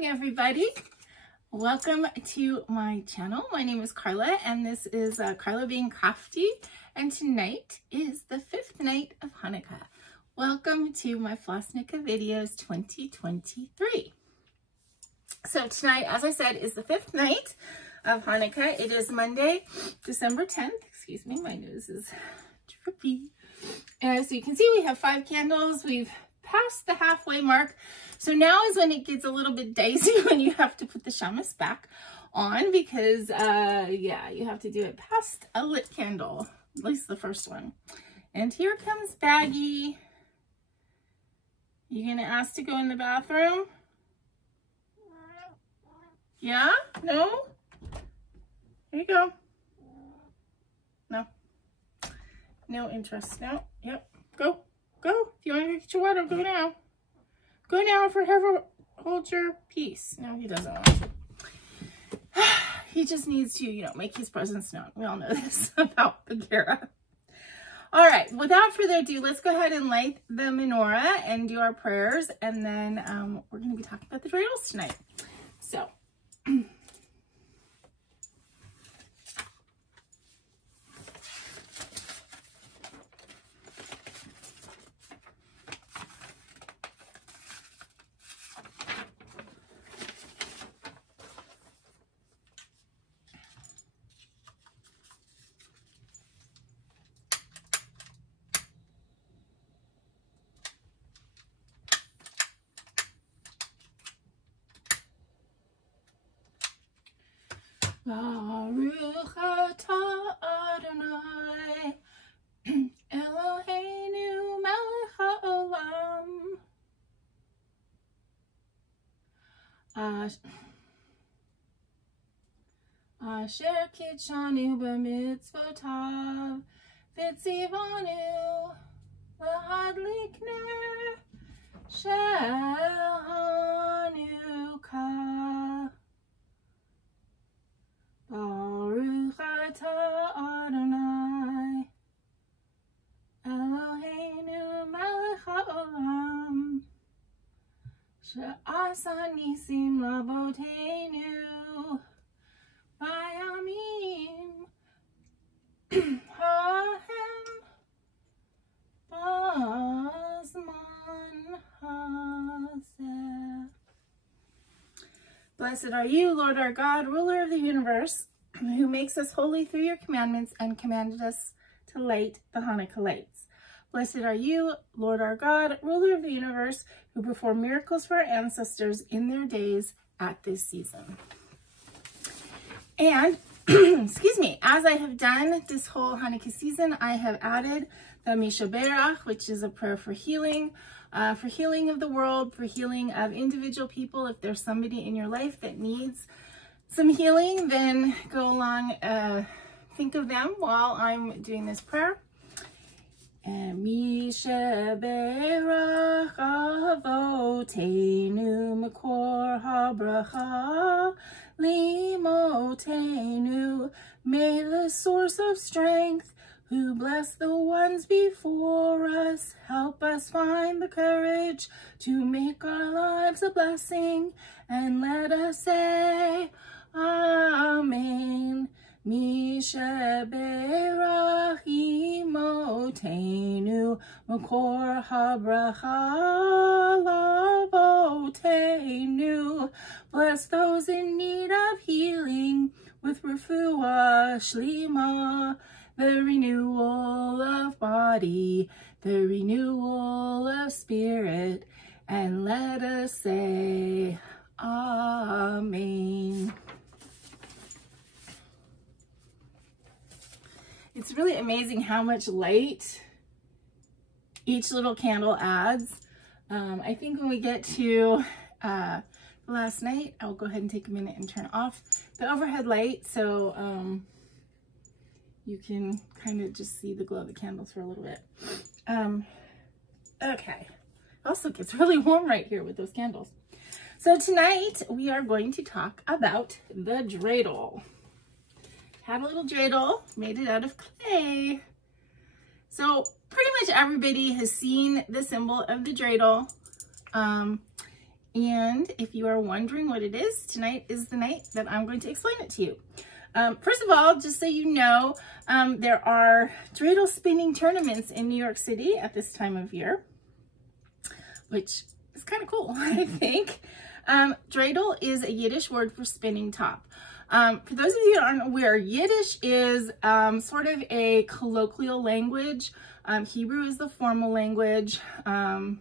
morning, everybody. Welcome to my channel. My name is Carla, and this is Carla being crafty, and tonight is the fifth night of Hanukkah. Welcome to my Flossnukkah videos 2023. So tonight, as I said, is the fifth night of Hanukkah. It is Monday, December 10th. Excuse me, my nose is drippy. So you can see we have 5 candles. We've passed the halfway mark. So now is when it gets a little bit dicey when you have to put the shamus back on because, yeah, you have to do it past a lit candle, at least the first one. And here comes Baggy. You gonna ask to go in the bathroom? Yeah? No? There you go. No. No interest. No. Yep. Go. Go. If you want to get your water, go now. Go now if forever hold your peace. No, he doesn't want to. He just needs to, you know, make his presence known. We all know this about Bagheera. All right, without further ado, let's go ahead and light the menorah and do our prayers. And then we're going to be talking about the dreidels tonight. So. Baruch atah Adonai Eloheinu melech haolam asher kitshanu b'mitzvotav v'tzivanu lahadlik ner shel Hanukkah. Baruch atah Adonai Eloheinu melech haolam she'asa nisim lavoteinu bayamim hahem bazman hazeh. Blessed are you, Lord our God, ruler of the universe, who makes us holy through your commandments and commanded us to light the Hanukkah lights. Blessed are you, Lord our God, ruler of the universe, who performed miracles for our ancestors in their days at this season. And, excuse me, as I have done this whole Hanukkah season, I have added the Mishaberach, which is a prayer for healing of the world, for healing of individual people. If there's somebody in your life that needs some healing, then go along, think of them while I'm doing this prayer. And Mishaberach avoteinu makor habracha limotenu. May the source of strength, who bless the ones before us, help us find the courage to make our lives a blessing, and let us say, Amen. Mishaberach imotenu makor habracha lavotenu. Bless those in need of healing with refuah shlima, the renewal of body, the renewal of spirit, and let us say, Amen. It's really amazing how much light each little candle adds. I think when we get to the last night, I'll go ahead and take a minute and turn off the overhead light so you can kind of just see the glow of the candles for a little bit. Okay. Also gets really warm right here with those candles. So tonight we are going to talk about the dreidel. Had a little dreidel, made it out of clay. So pretty much everybody has seen the symbol of the dreidel. And if you are wondering what it is, tonight is the night that I'm going to explain it to you. First of all, just so you know, there are dreidel spinning tournaments in New York City at this time of year, which is kind of cool, I think. Dreidel is a Yiddish word for spinning top. For those of you who aren't aware, Yiddish is sort of a colloquial language. Hebrew is the formal language of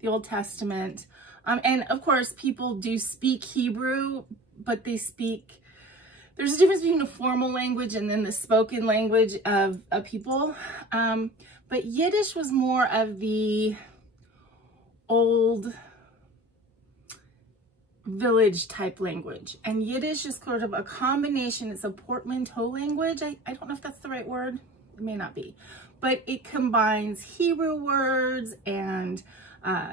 the Old Testament. And of course, people do speak Hebrew, but there's a difference between a formal language and then the spoken language of people. But Yiddish was more of the old village type language. And Yiddish is sort of a combination. It's a portmanteau language. I don't know if that's the right word. It may not be. But it combines Hebrew words and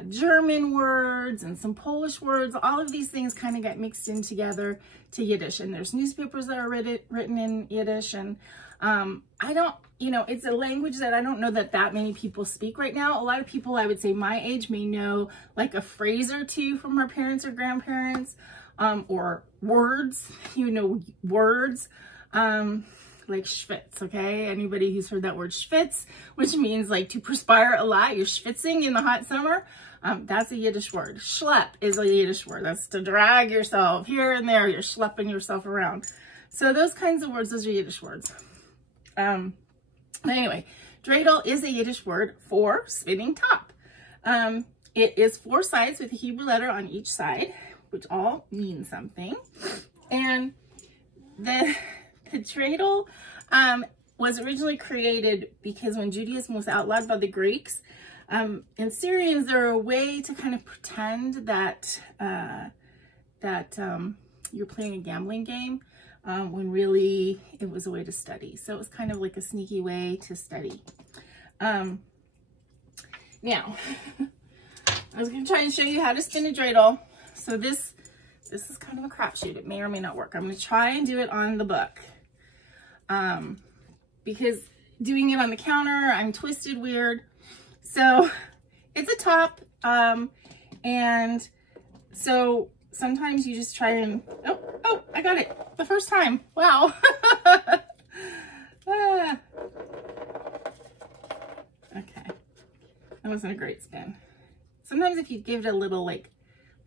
German words and some Polish words. All of these things kind of get mixed in together to Yiddish. And there's newspapers that are written in Yiddish. And it's a language that I don't know that many people speak right now. A lot of people, I would say my age, may know like a phrase or two from our parents or grandparents, or words, words, like schwitz, okay? Anybody who's heard that word schwitz, which means like to perspire a lot, you're schwitzing in the hot summer, that's a Yiddish word. Schlepp is a Yiddish word. That's to drag yourself here and there, you're schlepping yourself around. So those kinds of words, those are Yiddish words. Anyway, dreidel is a Yiddish word for spinning top. It is 4 sides with a Hebrew letter on each side, which all mean something. And the dreidel was originally created because when Judaism was outlawed by the Greeks, and Syrians, they're a way to kind of pretend that you're playing a gambling game. When really it was a way to study. So it was kind of like a sneaky way to study. Now, I was going to try and show you how to spin a dreidel. So this is kind of a crapshoot. It may or may not work. I'm going to try and do it on the book. Because doing it on the counter, I'm twisted weird. So it's a top. And so sometimes you just try and, oh, I got it the first time. Wow. Okay. That wasn't a great spin. Sometimes if you give it a little, like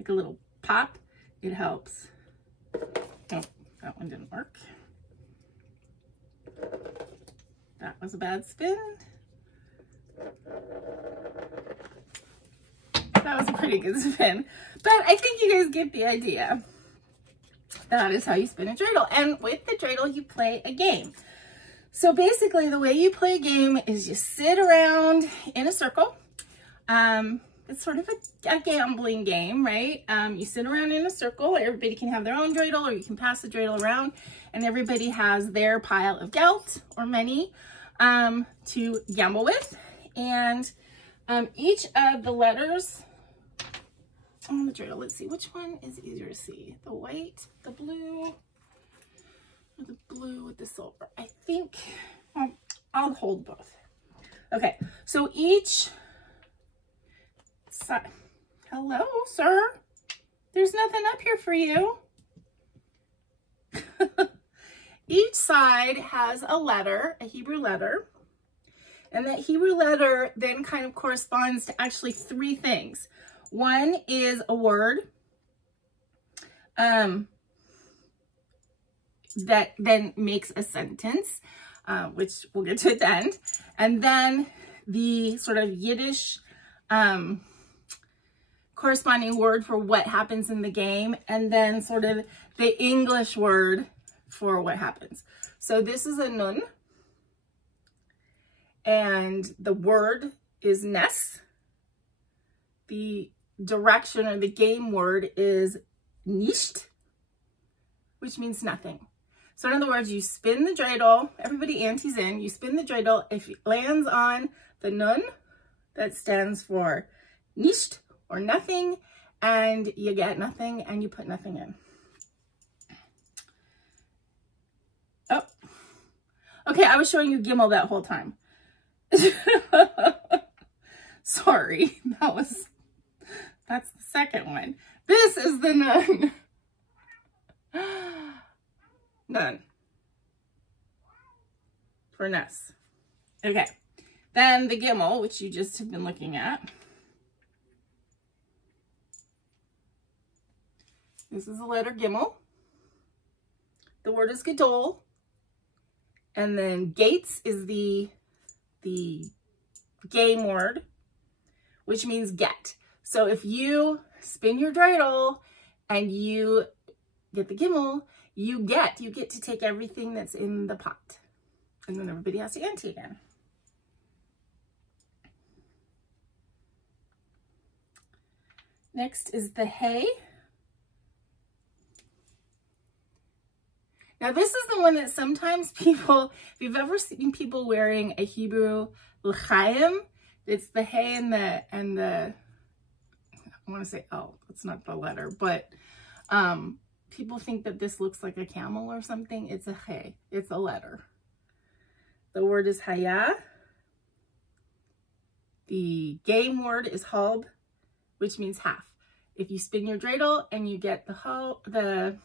a little pop, it helps. Oh, that one didn't work. That was a bad spin. That was a pretty good spin, but I think you guys get the idea. That is how you spin a dreidel. And with the dreidel, you play a game. So basically the way you play a game is you sit around in a circle. It's sort of a gambling game, right? You sit around in a circle. Everybody can have their own dreidel, or you can pass the dreidel around, and everybody has their pile of geld or money to gamble with. And each of the letters on the dreidel, let's see, which one is easier to see? The white, the blue, or the blue with the silver? I think I'll hold both. Okay, so each side, hello, sir. There's nothing up here for you. Each side has a letter, a Hebrew letter, and that Hebrew letter then kind of corresponds to actually 3 things. One is a word that then makes a sentence, which we'll get to at the end. And then the sort of Yiddish corresponding word for what happens in the game, and then sort of the English word for what happens. So this is a nun, and the word is nes. The direction or the game word is nicht, which means nothing. So in other words, you spin the dreidel, everybody antes in, you spin the dreidel. If it lands on the nun, that stands for nicht or nothing, and you get nothing and you put nothing in. Oh, okay, I was showing you Gimel that whole time. Sorry, that That's the second one. This is the nun. Nun. For Ness. Okay. Then the Gimel, which you just have been looking at. This is the letter Gimel. The word is Gadol. And then Gates is the game word, which means get. So if you spin your dreidel and you get the Gimel, you get to take everything that's in the pot. And then everybody has to ante again. Next is the hay. Now this is the one that sometimes people, if you've ever seen people wearing a Hebrew l'chaim, it's the hay and the I want to say, oh, it's not the letter, but people think that this looks like a camel or something. It's a hay, it's a letter. The word is haya. The game word is halb, which means half. If you spin your dreidel and you get the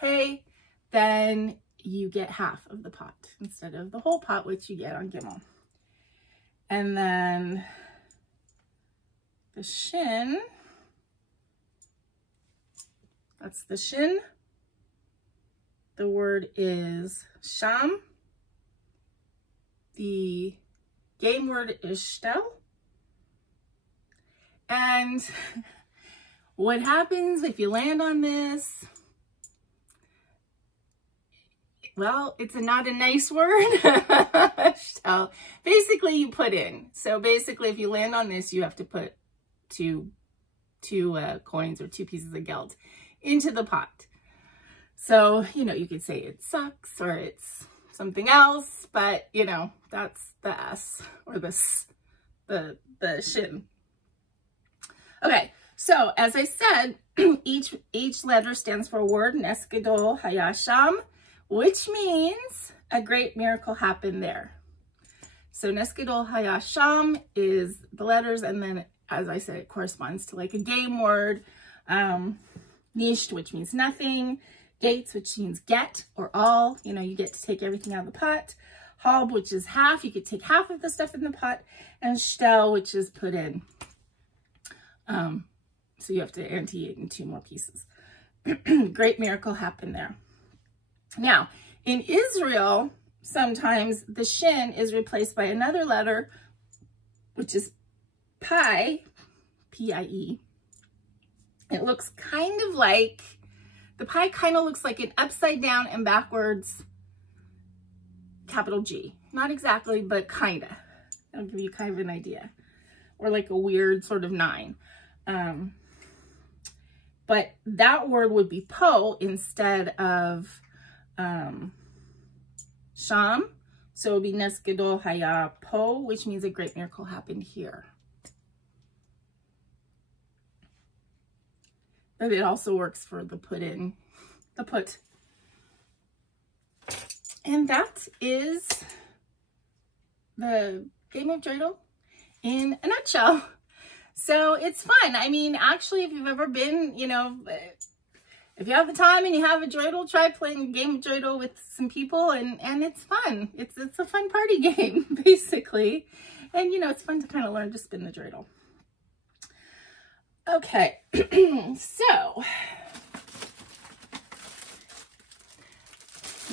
hay, then you get half of the pot instead of the whole pot, which you get on Gimel. And then the shin, that's the shin. The word is sham. The game word is shtel. And what happens if you land on this? Well, it's not a nice word. So basically you put in. So basically if you land on this, you have to put two coins or 2 pieces of geld into the pot. So, you know, you could say it sucks or it's something else, but you know, that's the S or the shin. Okay, so as I said, each letter stands for a word, Nes Gadol Hayasham, which means a great miracle happened there. So Nes Gadol Hayasham is the letters, and then, as I said, it corresponds to like a game word. Nisht, which means nothing. Gates, which means get or all. You know, you get to take everything out of the pot. Halb, which is half. You could take half of the stuff in the pot. And shtel, which is put in. So you have to ante it in 2 more pieces. Great miracle happened there. Now, in Israel, sometimes the shin is replaced by another letter, which is pi, P-I-E. It looks kind of like, the pi kind of looks like an upside down and backwards capital G. Not exactly, but kind of. I'll give you kind of an idea. Or like a weird sort of 9. But that word would be po instead of sham. So it would be Nes Gadol Haya po, which means a great miracle happened here. But it also works for the put in, the put. And that is the game of dreidel in a nutshell. So it's fun. I mean, actually, if you've ever been, you know, if you have the time and you have a dreidel, try playing a game of dreidel with some people, and it's fun. It's a fun party game, basically. And, you know, it's fun to kind of learn to spin the dreidel. Okay, so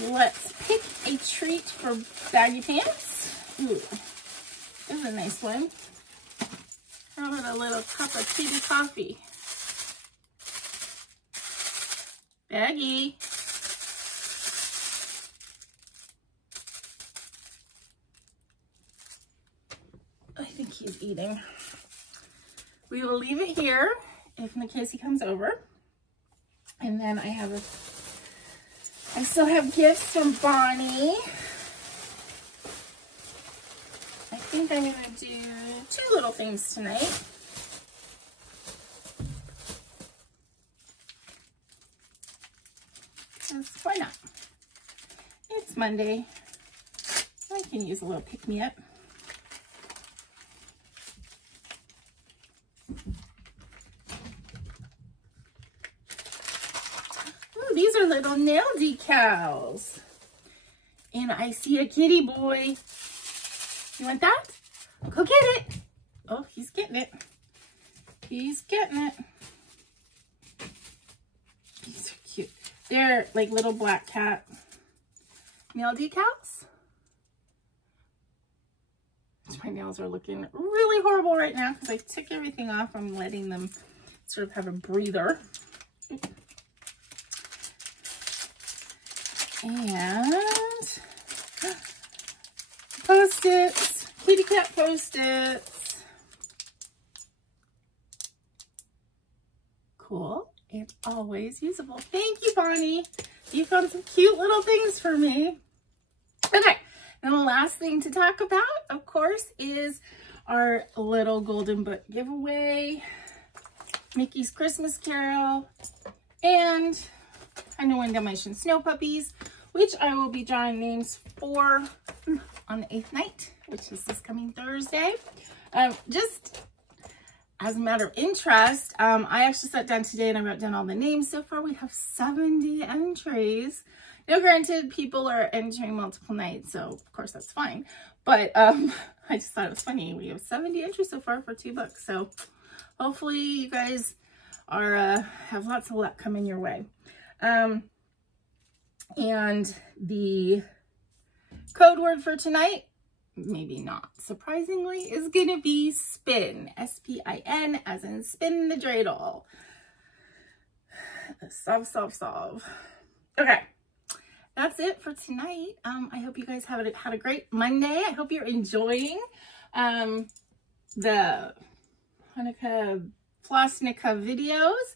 let's pick a treat for baggy pants. Ooh, this is a nice one. How about a little cup of tea coffee? Baggy. I think he's eating. We will leave it here if in case he comes over. And then I still have gifts from Bonnie. I think I'm going to do 2 little things tonight. Because why not? It's Monday. I can use a little pick-me-up. these are little nail decals. And I see a kitty boy. You want that? Go get it. Oh, he's getting it. He's getting it. These are cute. They're like little black cat nail decals. My nails are looking really horrible right now because I took everything off. I'm letting them sort of have a breather. And Post-its, kitty cat Post-its. Cool and always usable. Thank you, Bonnie. You found some cute little things for me. Okay, and the last thing to talk about, of course, is our little golden book giveaway, Mickey's Christmas Carol, and I Know One Dalmatian Snow Puppies, which I will be drawing names for on the 8th night, which is this coming Thursday. Just as a matter of interest, I actually sat down today and I wrote down all the names. So far, we have 70 entries. Now, granted, people are entering multiple nights, so of course that's fine. But I just thought it was funny. We have 70 entries so far for 2 books. So hopefully you guys are have lots of luck coming your way. And the code word for tonight, maybe not surprisingly, is going to be spin. S-P-I-N, as in spin the dreidel. Solve, solve, solve. Okay. That's it for tonight. I hope you guys had a great Monday. I hope you're enjoying the Hanukkah Flossnukkah videos.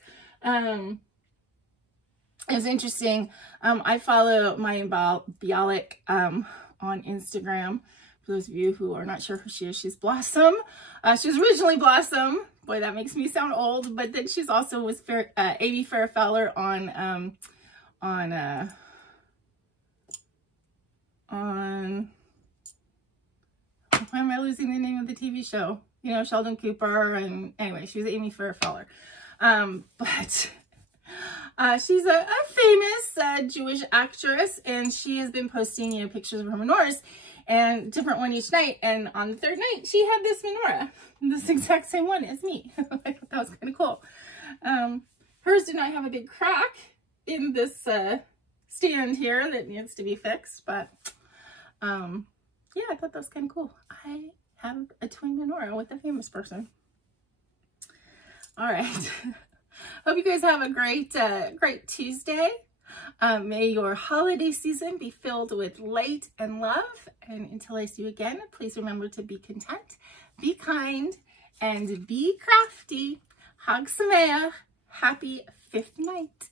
It was interesting. I follow Maya Bialik on Instagram. For those of you who are not sure who she is, she's Blossom. She was originally Blossom. Boy, that makes me sound old. But then she's also with Amy Fairfeller on why am I losing the name of the TV show? You know, Sheldon Cooper, and anyway, she was Amy Fairfeller. But she's a famous Jewish actress, and she has been posting, you know, pictures of her menorahs, and different one each night. And on the 3rd night, she had this menorah, this exact same one as me. I thought that was kind of cool. Hers did not have a big crack in this stand here that needs to be fixed, but yeah, I thought that was kind of cool. I have a twin menorah with a famous person. All right. Hope you guys have a great Tuesday. May your holiday season be filled with light and love. And until I see you again, please remember to be content, be kind, and be crafty. Chag Sameach. Happy 5th night.